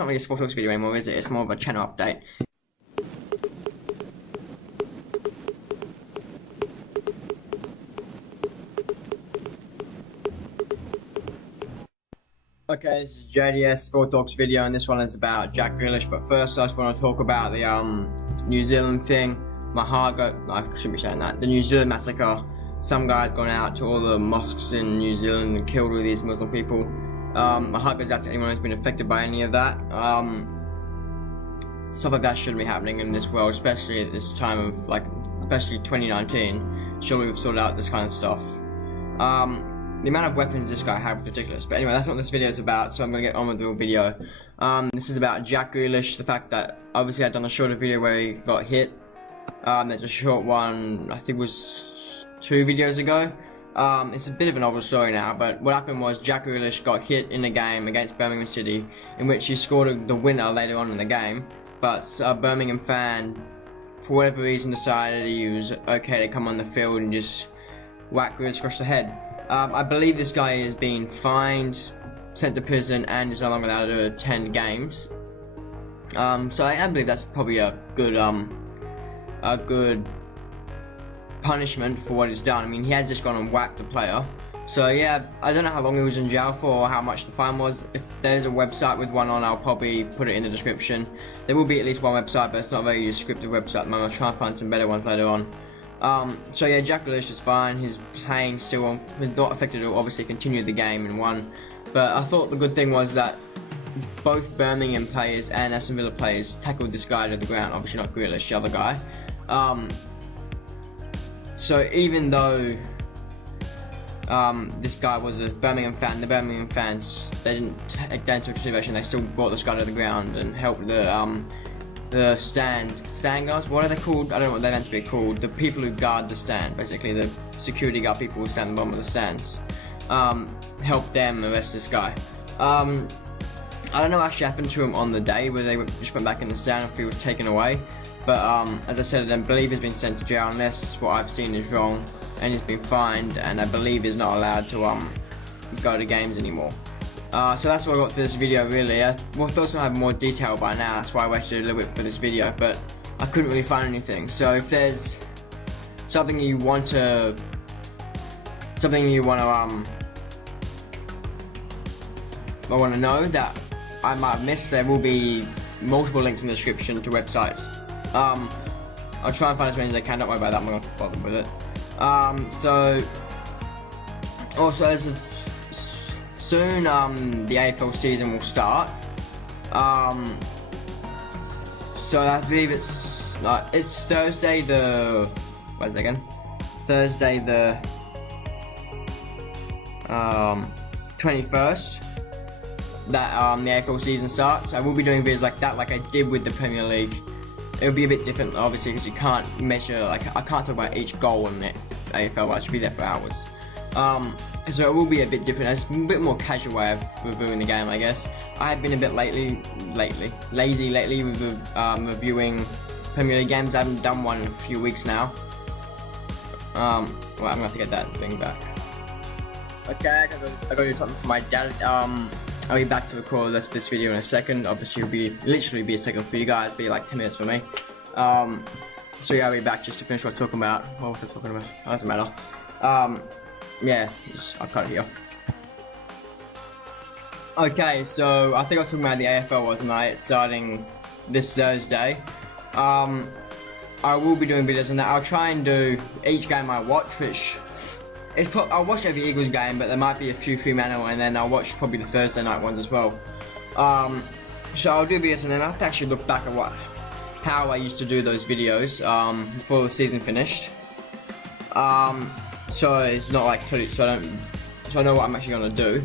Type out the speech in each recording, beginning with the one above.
not really a Sport Talks video anymore, is it? It's more of a channel update. Okay, this is JDS Sport Talks video, and this one is about Jack Grealish. But first, I just want to talk about the New Zealand thing. I shouldn't be saying that. The New Zealand massacre. Some guy's gone out to all the mosques in New Zealand and killed all these Muslim people. My heart goes out to anyone who's been affected by any of that. Stuff like that shouldn't be happening in this world, especially at this time of, especially 2019. Surely we've sorted out this kind of stuff. The amount of weapons this guy had was ridiculous. But anyway, that's not what this video is about, so I'm going to get on with the video. This is about Jack Grealish, the fact that obviously I'd done a shorter video where he got hit. There's a short one, I think it was 2 videos ago. It's a bit of an older story now, but what happened was Jack Grealish got hit in a game against Birmingham City, in which he scored the winner later on in the game, but a Birmingham fan, for whatever reason, decided he was okay to come on the field and just whack Grealish across the head. I believe this guy is being fined, sent to prison, and is no longer allowed to attend games. So I believe that's probably a good punishment for what he's done. I mean, he has just gone and whacked the player. So yeah, I don't know how long he was in jail for or how much the fine was. If there's a website with one on, I'll probably put it in the description. There will be at least one website, but it's not a very descriptive website. I'm gonna try and find some better ones later on. So yeah, Jack Grealish is fine. He's playing still. He's not affected at all. Obviously continued the game and won. But I thought the good thing was that both Birmingham players and Aston Villa players tackled this guy to the ground. Obviously not Grealish, the other guy. So even though this guy was a Birmingham fan, the Birmingham fans, they didn't take that into consideration. They still brought this guy to the ground and helped the stand guards. What are they called? I don't know what they're meant to be called. The people who guard the stand, basically the security guard people who stand at the bottom of the stands. Help them arrest this guy. I don't know what actually happened to him on the day where they just went back in the stand if he was taken away. But as I said, I don't believe he's been sent to jail unless what I've seen is wrong, and he's been fined, and I believe he's not allowed to go to games anymore. So that's what I got for this video, really. I thought I was going to have more detail by now, that's why I waited a little bit for this video, but I couldn't really find anything. So if there's something you want to know that I might have missed, there will be multiple links in the description to websites. I'll try and find as many as I can, don't worry about that, I'm not going to bother with it. So also as of soon the AFL season will start. So I believe it's Thursday the Thursday the 21st that the AFL season starts. I will be doing videos like that, like I did with the Premier League. It'll be a bit different, obviously, because you can't measure, I can't talk about each goal in the AFL, I should be there for hours. So it will be a bit different. It's a bit more casual way of reviewing the game, I guess. I have been a bit lazy lately with reviewing Premier League games. I haven't done one in a few weeks now. Well, I'm gonna have to get that thing back. Okay, I gotta do something for my dad. I'll be back to record this video in a second. Obviously, it'll literally be a second for you guys. It'll be like 10 minutes for me. So yeah, I'll be back just to finish what I'm talking about. What was I talking about? Oh, doesn't matter. Yeah, I'll cut it here. Okay, so I think I was talking about the AFL, wasn't I? It's starting this Thursday. I will be doing videos on that. I'll try and do each game I watch, which I'll watch every Eagles game, but there might be a few Fremantle, and then I'll watch probably the Thursday night ones as well. So I'll do videos, and then I have to actually look back at how I used to do those videos before the season finished. So it's not like so I know what I'm actually gonna do.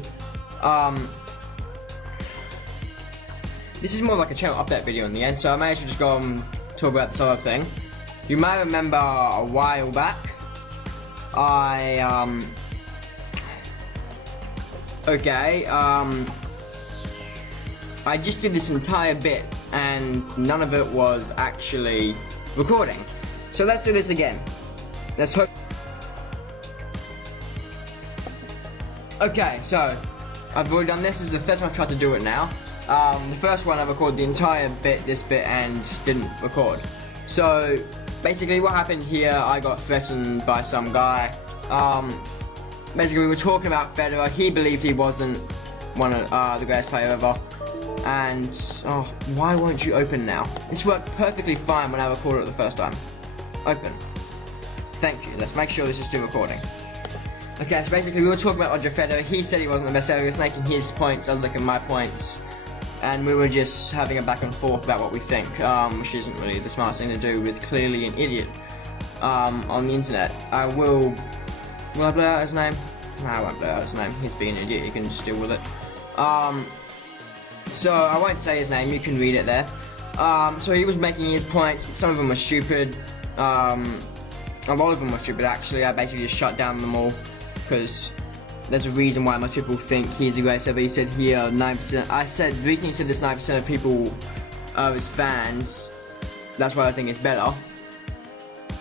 This is more like a channel update video in the end, so I may as well just go and talk about this other thing. You may remember a while back, I just did this entire bit and none of it was actually recording. So let's do this again. Let's hope. Okay, so I've already done this. This is the first time I've tried to do it now. The first one I recorded the entire bit, this bit, and didn't record. So basically what happened here, I got threatened by some guy. Basically we were talking about Federer. He believed he wasn't one of the greatest player ever. And, oh, why won't you open now? This worked perfectly fine when I recorded it the first time. Open. Thank you. Let's make sure this is still recording. Okay, so basically we were talking about Roger Federer. He said he wasn't the best ever. He was making his points, I was looking at my points. And we were just having a back and forth about what we think, which isn't really the smartest thing to do with clearly an idiot on the internet. Will I blur out his name? No, I won't blur out his name. He's being an idiot, you can just deal with it. So I won't say his name, you can read it there. So he was making his points, some of them were stupid. A lot of them were stupid actually. I basically just shut down them all because there's a reason why most people think he's the greatest ever. He said here 9%. I said the reason he said this 9% of people are his fans. That's why I think it's better.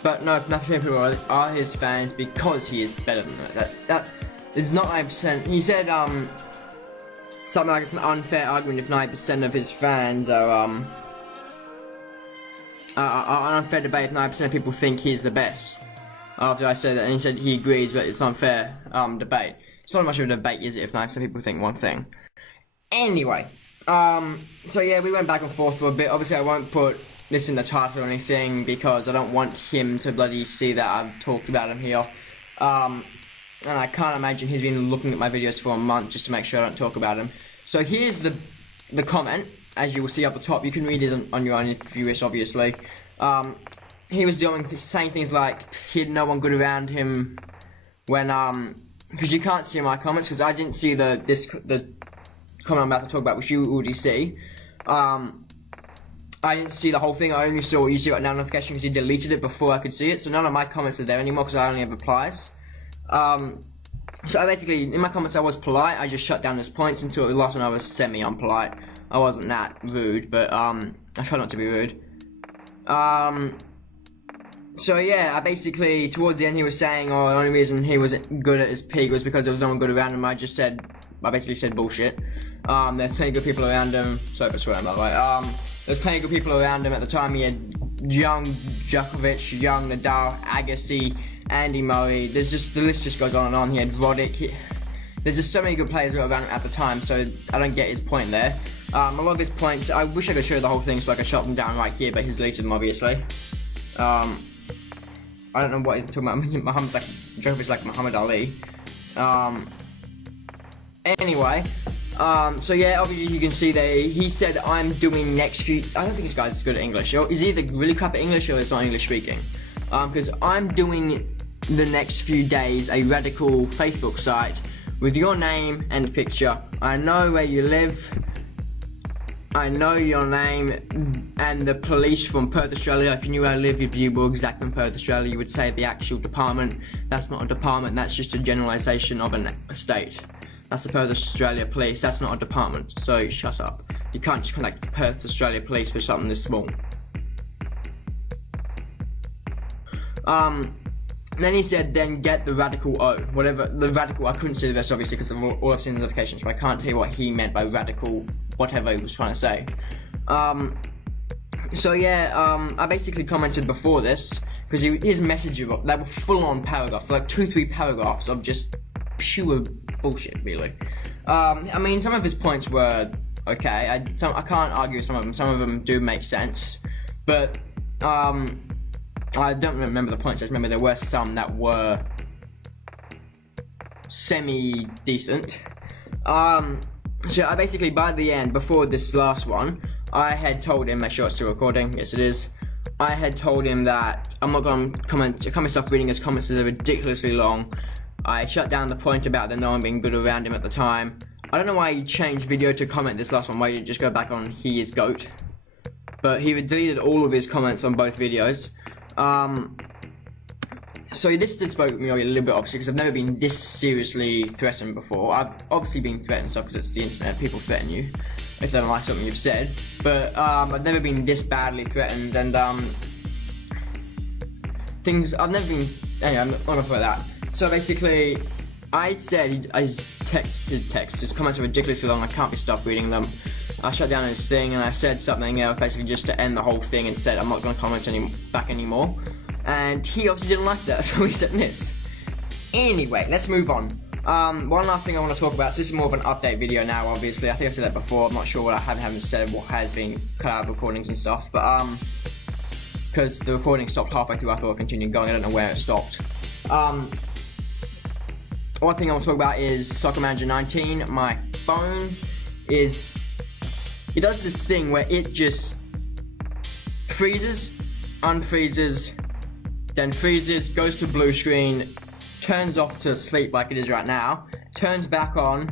But no, 9% of people are his fans because he is better than that. That is not 9%. He said something like it's an unfair argument if 9% of his fans are an unfair debate if 9% of people think he's the best. After I said that, and he said he agrees, but it's unfair debate. It's not much of a debate, is it, if 9% of people think one thing. Anyway, so yeah, we went back and forth for a bit. Obviously, I won't put this in the title or anything because I don't want him to bloody see that I've talked about him here. And I can't imagine he's been looking at my videos for a month just to make sure I don't talk about him. So here's the comment, as you will see up the top. You can read it on your own if you wish, obviously. He was saying things like he had no one good around him when because you can't see my comments because I didn't see the comment I'm about to talk about, which you already see. I didn't see the whole thing. I only saw what you see right now notification because he deleted it before I could see it. So none of my comments are there anymore because I only have replies. So I basically, in my comments I was polite. I just shut down his points until the last one I was semi-unpolite. I wasn't that rude, but I try not to be rude. So yeah, I basically, towards the end he was saying, oh, the only reason he wasn't good at his peak was because there was no one good around him. I basically said bullshit. There's plenty of good people around him. Sorry for swearing, by the way. There's plenty of good people around him at the time. He had young Djokovic, young Nadal, Agassi, Andy Murray. The list just goes on and on. He had Roddick. There's just so many good players around him at the time, so I don't get his point there. A lot of his points, I wish I could show the whole thing so I could shut them down right here, but he's deleted them obviously. I don't know what he's talking about. Djokovic's like Muhammad Ali. Anyway, so yeah, obviously you can see that he said I'm doing next few. I don't think this guy's good at English. Or he's either really crap at English or it's not English speaking. Because I'm doing the next few days a radical Facebook site with your name and picture. I know where you live. I know your name, and the police from Perth, Australia. If you knew where I live, if you were exactly in Perth, Australia, you would say the actual department. That's not a department, that's just a generalisation of a state. That's the Perth, Australia police, that's not a department, so shut up. You can't just contact the Perth, Australia police for something this small. Then he said, then get the radical O. Whatever, the radical, I couldn't see the rest obviously because of all I've seen the notifications, but I can't tell you what he meant by radical, whatever he was trying to say. So yeah, I basically commented before this, because his messages, they were full on paragraphs, like 2-3 paragraphs of just pure bullshit, really. I mean, some of his points were okay, I can't argue with some of them do make sense, but, I don't remember the points, I just remember there were some that were semi-decent. So I basically, by the end, before this last one, I had told him, make sure it's still recording, yes it is, I had told him that I'm not going to cut myself reading his comments because they're ridiculously long. I shut down the point about there no one being good around him at the time. I don't know why he changed video to comment this last one, why he didn't just go back on he is GOAT. But he deleted all of his comments on both videos. So this did spoke with me a little bit, obviously, because I've never been this seriously threatened before. I've obviously been threatened, so because it's the internet, people threaten you if they don't like something you've said. But I've never been this badly threatened, and I've never been. Anyway, I'm not gonna put that. So basically, I said his comments are ridiculously long. I can't be stopped reading them. I shut down his thing and I said something basically just to end the whole thing and said I'm not going to comment back anymore. And he obviously didn't like that, so he said this. Anyway, let's move on. One last thing I want to talk about, so this is more of an update video now, obviously. I think I said that before, I'm not sure what I haven't said, what has been cut out of recordings and stuff, but because the recording stopped halfway through, I thought it continued going, I don't know where it stopped. One thing I want to talk about is Soccer Manager 19. My phone it does this thing where it just freezes, unfreezes, then freezes, goes to blue screen, turns off to sleep like it is right now, turns back on,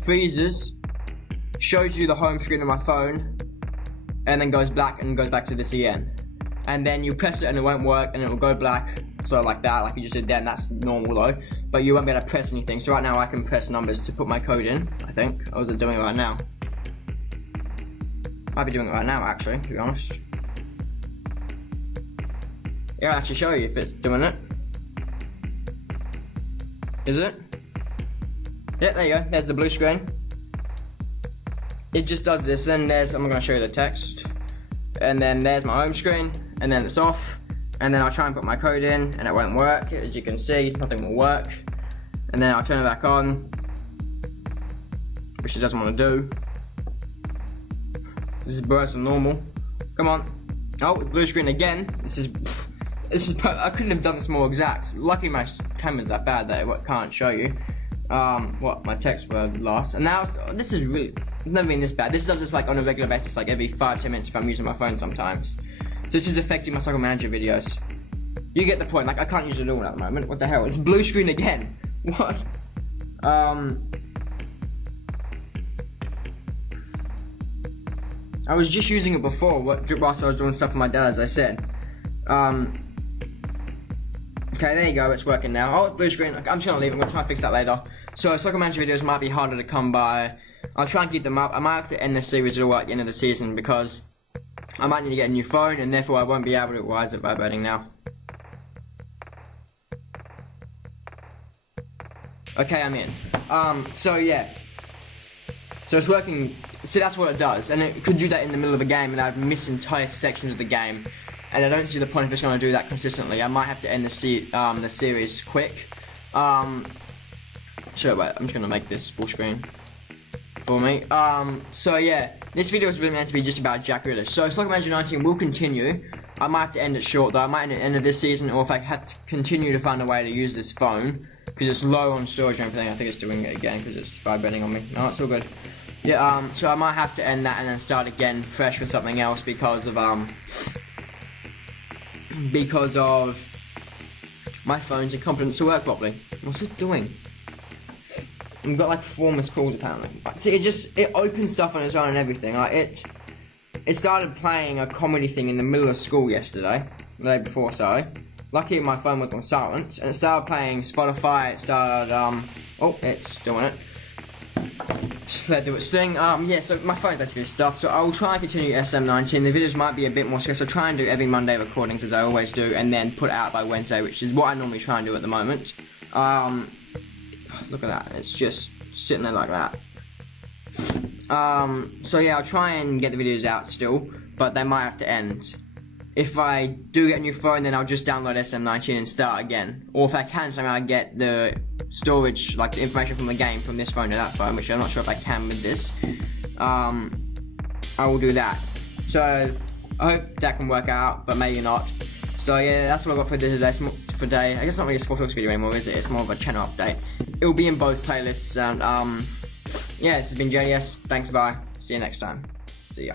freezes, shows you the home screen of my phone, and then goes black and goes back to this again. And then you press it and it won't work and it will go black, so like that, like you just did then, that's normal though, but you won't be able to press anything. So right now I can press numbers to put my code in, I think. I was doing it right now. Might be doing it right now actually, to be honest. Yeah, I'll actually show you if it's doing it. Is it? Yeah, there you go, there's the blue screen. It just does this, then I'm gonna show you the text. And then there's my home screen, and then it's off. And then I'll try and put my code in, and it won't work. As you can see, nothing will work. And then I'll turn it back on, which it doesn't want to do. This is worse than normal. Come on. Oh, blue screen again. This is I couldn't have done this more exact. Lucky my camera's that bad that it can't show you what my text were last. And now this is really, it's never been this bad. This does this like on a regular basis, like every 5-10 minutes if I'm using my phone sometimes. So this is affecting my Soccer Manager videos. You get the point. Like I can't use it all at the moment. What the hell? It's blue screen again. What? I was just using it before whilst I was doing stuff for my dad, as I said. Okay, there you go, it's working now. Oh, blue screen. I'm just gonna leave it, I'm gonna try and fix that later. So, Soccer Manager videos might be harder to come by. I'll try and keep them up. I might have to end this series at the end of the season because I might need to get a new phone and therefore I won't be able to. Why is it vibrating now? Okay, I'm in. So yeah. So it's working. See, that's what it does, and it could do that in the middle of a game and I'd miss entire sections of the game. And I don't see the point if it's going to do that consistently. I might have to end the series quick. So wait, I'm just going to make this full screen for me. So yeah, this video is really meant to be just about Jack Grealish. So Soccer Manager 19 will continue. I might have to end it short though. I might end it at the end of this season, or if I have to continue to find a way to use this phone, because it's low on storage and everything. I think it's doing it again because it's vibrating on me. No, it's all good. Yeah, so I might have to end that and then start again fresh with something else because of my phone's incompetence to work properly. What's it doing? I've got like 4 missed calls apparently. See, it opens stuff on its own and everything. Like it started playing a comedy thing in the middle of school yesterday, the day before, sorry. Lucky my phone was on silent, and it started playing Spotify. It started oh, it's doing it. Just let it do its thing. Yeah, so my phone basically stuff. So I will try and continue SM19. The videos might be a bit more stressed. I'll try and do every Monday recordings as I always do, and then put it out by Wednesday, which is what I normally try and do at the moment. Look at that. It's just sitting there like that. So yeah, I'll try and get the videos out still, but they might have to end. If I do get a new phone, then I'll just download SM19 and start again. Or if I can somehow get the storage, like the information from the game from this phone to that phone, which I'm not sure if I can with this, I will do that. So I hope that can work out, but maybe not. So yeah, that's what I got for today. I guess it's not really a Sport Talks video anymore, is it? It's more of a channel update. It will be in both playlists, and yeah, this has been JDS. Thanks, bye. See you next time. See ya.